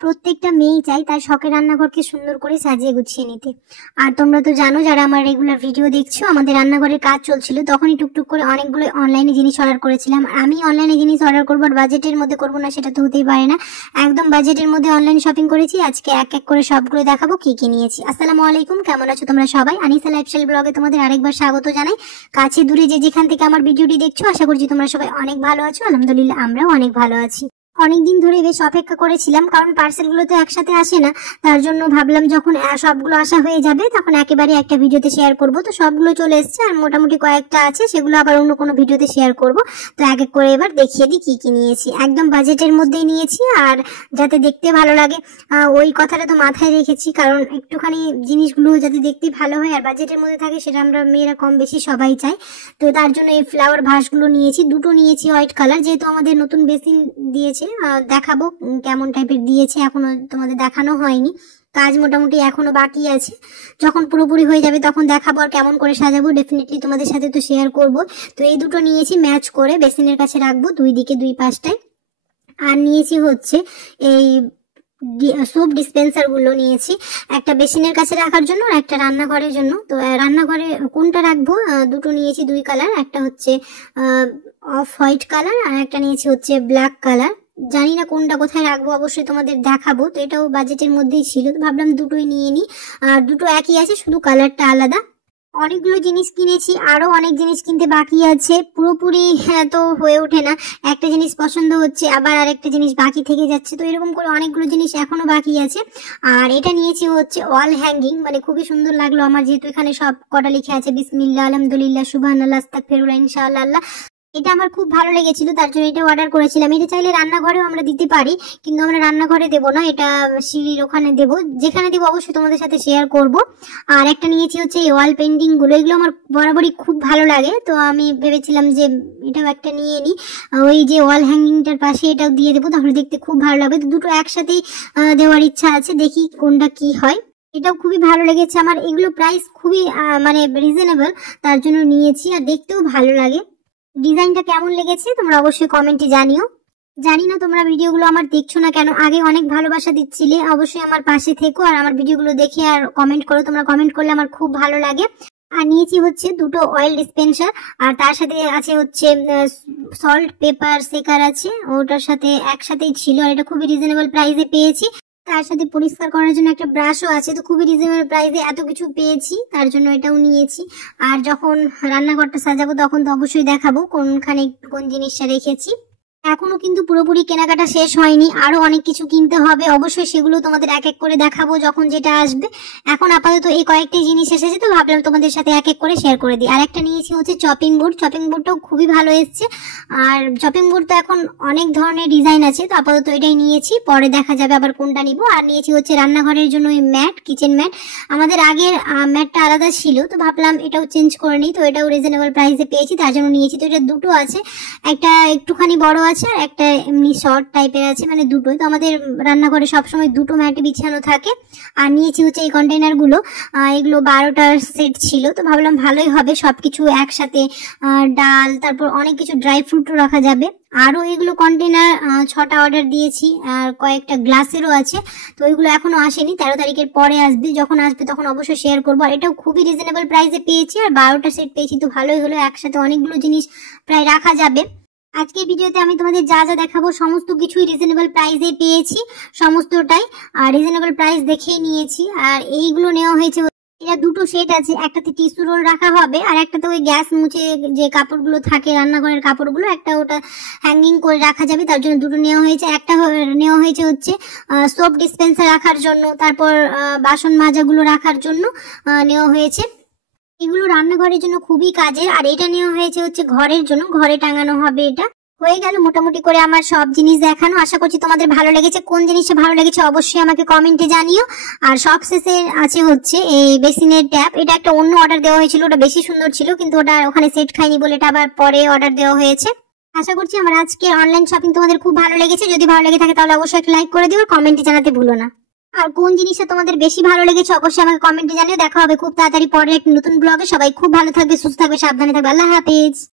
প্রত্যেকটা মেয়েই চায় তার শখের রান্নাঘরকে সুন্দর করে সাজিয়ে গুছিয়ে নিতে। আর তোমরা তো জানো, যারা আমার রেগুলার ভিডিও দেখছো, আমাদের রান্নাঘরের কাজ চলছিল, তখনই টুকটুক করে অনেকগুলো অনলাইনে জিনিস অর্ডার করেছিলাম। আমি অনলাইনে জিনিস অর্ডার করবো আর বাজেটের মধ্যে করবো না, সেটা তো হতেই পারে না। একদম বাজেটের মধ্যে অনলাইন শপিং করেছি। আজকে এক এক করে সবগুলো দেখাবো কি কি নিয়েছি। আসসালামু আলাইকুম, কেমন আছো তোমরা সবাই? আনিসা লাইফস্টাইল ব্লগে তোমাদের আরেকবার স্বাগত জানাই। কাছে দূরে যে যেখান থেকে আমার ভিডিওটি দেখছো, আশা করছি তোমরা সবাই অনেক ভালো আছো। আলহামদুলিল্লাহ, আমরাও অনেক ভালো আছি। অনেকদিন ধরে বেশ অপেক্ষা করেছিলাম, কারণ পার্সেলগুলো তো একসাথে আসে না। তার জন্য ভাবলাম যখন সবগুলো আসা হয়ে যাবে তখন একেবারে একটা ভিডিওতে শেয়ার করব। তো সবগুলো চলে এসছে, আর মোটামুটি কয়েকটা আছে, সেগুলো আবার অন্য কোনো ভিডিওতে শেয়ার করব। তো এক এক করে এবার দেখিয়ে দিই কি কি নিয়েছি। একদম বাজেটের মধ্যেই নিয়েছি, আর যাতে দেখতে ভালো লাগে ওই কথাটা তো মাথায় রেখেছি, কারণ একটুখানি জিনিসগুলো যাতে দেখতে ভালো হয় আর বাজেটের মধ্যে থাকে, সেটা আমরা মেয়েরা কম বেশি সবাই চাই। তো তার জন্য এই ফ্লাওয়ার ভাসগুলো নিয়েছি, দুটো নিয়েছি হোয়াইট কালার, যেহেতু আমাদের নতুন বেসিন দিয়েছে। দেখাবো কেমন টাইপের দিয়েছে, এখনো তোমাদের দেখানো হয়নি, কাজ মোটামুটি এখনো বাকি আছে। যখন পুরোপুরি হয়ে যাবে তখন দেখাবো আর কেমন করে সাজাবো, ডেফিনেটলি তোমাদের সাথে তো শেয়ার করব। তো এই দুটো নিয়েছি, ম্যাচ করে বেসিনের কাছে রাখবো, দুই দিকে দুই পাশটায়। আর নিয়েছি হচ্ছে এই সোপ ডিসপেন্সার গুলো নিয়েছি, একটা বেসিনের কাছে রাখার জন্য আর একটা রান্নাঘরের জন্য। তো রান্নাঘরে কোনটা রাখবো, দুটো নিয়েছি দুই কালার, একটা হচ্ছে অফ হোয়াইট কালার আর একটা নিয়েছি হচ্ছে ব্ল্যাক কালার। জানি না কোনটা কোথায় রাখবো, অবশ্যই তোমাদের দেখাবো। তো এটাও বাজেটের মধ্যেই ছিল, তো ভাবলাম দুটোই নিয়ে নিই। আর দুটো একই আছে, শুধু কালারটা আলাদা। অনেকগুলো জিনিস কিনেছি, আরো অনেক জিনিস কিনতে বাকি আছে, পুরোপুরি তো হয়ে ওঠে না। একটা জিনিস পছন্দ হচ্ছে, আবার আরেকটা জিনিস বাকি থেকে যাচ্ছে, তো এরকম করে অনেকগুলো জিনিস এখনো বাকি আছে। আর এটা নিয়েছি হচ্ছে ওয়াল হ্যাঙ্গিং, মানে খুবই সুন্দর লাগলো আমার, যেহেতু এখানে সব কটা লিখে আছে বিসমিল্লাহ, আলহামদুলিল্লাহ, সুবহানাল্লাহ, আস্তাগফিরুল্লাহ, ইনশাআল্লাহ, আল্লাহ। এটা আমার খুব ভালো লেগেছিল, তার জন্য এটা অর্ডার করেছিলাম। এটা চাইলে রান্নাঘরেও আমরা দিতে পারি, কিন্তু আমরা রান্নাঘরে দেবো না, এটা সিঁড়ির ওখানে দেবো। যেখানে দেবো অবশ্যই তোমাদের সাথে শেয়ার করব। আর একটা নিয়েছি হচ্ছে এই ওয়াল পেন্টিং গুলো, এগুলো আমার বরাবরই খুব ভালো লাগে, তো আমি ভেবেছিলাম যে এটাও একটা নিয়ে নিই। ওই যে ওয়াল হ্যাঙ্গিংটার পাশে এটাও দিয়ে দেবো, তাহলে দেখতে খুব ভালো লাগবে। তো দুটো একসাথেই দেওয়ার ইচ্ছা আছে, দেখি কোনটা কি হয়। এটাও খুবই ভালো লেগেছে আমার, এগুলো প্রাইস খুবই মানে রিজনেবল, তার জন্য নিয়েছি। আর দেখতেও ভালো লাগে। ডিজাইনটা কেমন লেগেছে তোমরা অবশ্যই কমেন্টে জানিও। জানি না তোমরা ভিডিওগুলো আমার দেখছো না কেন, আগে অনেক ভালোবাসা দিচ্ছিলে, অবশ্যই আমার পাশে থেকো আর আমার ভিডিওগুলো দেখে আর কমেন্ট করো। তোমরা কমেন্ট করলে আমার খুব ভালো লাগে। আর নিয়েছি হচ্ছে দুটো অয়েল ডিসপেন্সার, আর তার সাথে আছে হচ্ছে সল্ট পেপার শেকার আছে, ওটার সাথে একসাথেই ছিল। আর এটা খুবই রিজনেবল প্রাইসে পেয়েছি। তার সাথে পরিষ্কার করার জন্য একটা ব্রাশও আছে, তো খুবই রিজনেবল প্রাইসে এত কিছু পেয়েছি, তার জন্য এটাও নিয়েছি। আর যখন রান্নাঘরটা সাজাবো তখন তো অবশ্যই দেখাবো কোনখানে কোন জিনিসটা রেখেছি। এখনো কিন্তু পুরোপুরি কেনাকাটা শেষ হয়নি, আরো অনেক কিছু কিনতে হবে, অবশ্যই সেগুলো তোমাদের এক এক করে দেখাবো যখন যেটা আসবে। এখন আপাতত এই কয়েকটি জিনিস এসেছে, তো ভাবলাম তোমাদের সাথে এক এক করে শেয়ার করে দিই। আর একটা নিয়েছি হচ্ছে চপিং বোর্ড, চপিং বোর্ডটাও খুবই ভালো এসছে। আর চপিং বোর্ড তো এখন অনেক ধরনের ডিজাইন আছে, তো আপাতত এটাই নিয়েছি, পরে দেখা যাবে আবার কোনটা নিব। আর নিয়েছি হচ্ছে রান্নাঘরের জন্য ওই ম্যাট, কিচেন ম্যাট। আমাদের আগের ম্যাটটা আলাদা ছিল, তো ভাবলাম এটাও চেঞ্জ করে নিই, তো এটাও রিজনেবল প্রাইসে পেয়েছি, তার জন্য নিয়েছি। তো এটা দুটো আছে, একটা একটুখানি বড় আছে আর একটা এমনি শর্ট টাইপের আছে, মানে দুটোই। তো আমাদের রান্নাঘরে সবসময় দুটো ম্যাট বিছানো থাকে। আর নিয়েছি হচ্ছে এই কন্টেনার গুলো, এগুলো 12টার সেট ছিল, তো ভাবলাম ভালোই হবে সবকিছু একসাথে, ডাল, তারপর অনেক কিছু ড্রাই ফ্রুটও রাখা যাবে। আরো এগুলো কন্টেনার 6টা অর্ডার দিয়েছি, আর কয়েকটা গ্লাসেরও আছে, তো ওইগুলো এখনো আসেনি, 13 তারিখের পরে আসবে। যখন আসবে তখন অবশ্যই শেয়ার করবো। আর এটাও খুবই রিজনেবল প্রাইসে পেয়েছি, আর 12টা সেট পেয়েছি, তো ভালোই হলো, একসাথে অনেকগুলো জিনিস প্রায় রাখা যাবে। আজকের ভিডিওতে আমি তোমাদের যা যা দেখাবো সমস্ত কিছুই রিজনেবল প্রাইসে পেয়েছি, সমস্তটাই রিজনেবল প্রাইস দেখেই নিয়েছি। আর এইগুলো নেওয়া হয়েছে, এটা দুটো সেট আছে, একটাতে টিস্যু রোল রাখা হবে আর একটাতে ওই গ্যাস মুছে যে কাপড়গুলো থাকে, রান্নাঘরের কাপড়গুলো, একটা ওটা হ্যাঙ্গিং করে রাখা যাবে, তার জন্য দুটো নেওয়া হয়েছে। একটা নেওয়া হয়েছে হচ্ছে সোপ ডিসপেন্সার রাখার জন্য, তারপর বাসন মাজাগুলো রাখার জন্য নেওয়া হয়েছে। এগুলো রান্নাঘরের জন্য খুবই কাজের। আর এটা নেওয়া হয়েছে হচ্ছে ঘরের জন্য, ঘরে টাঙানো হবে। এটা হয়ে গেল মোটামুটি করে আমার সব জিনিস দেখানো। আশা করছি তোমাদের ভালো লেগেছে। কোন জিনিসটা ভালো লেগেছে অবশ্যই আমাকে কমেন্টে জানিও। আর সব শেষে আছে হচ্ছে এই বেসিনের ট্যাপ, এটা একটা অন্য অর্ডার দেওয়া হয়েছিল, ওটা বেশি সুন্দর ছিল, কিন্তু ওটা ওখানে সেট খায়নি বলে এটা আবার পরে অর্ডার দেওয়া হয়েছে। আশা করছি আমার আজকের অনলাইন শপিং তোমাদের খুব ভালো লেগেছে। যদি ভালো লেগে থাকে তাহলে অবশ্যই একটা লাইক করে দিও, কমেন্টে জানাতে ভুলো না। আর কোন জিনিসটা তোমাদের বেশি ভালো লেগেছে অবশ্যই আমাকে কমেন্টে জানিও। দেখা হবে খুব তাড়াতাড়ি পরে একটা নতুন ব্লগে। সবাই খুব ভালো থাকবে, সুস্থ থাকবে, সাবধানে থাকবে। আল্লাহ হাফেজ।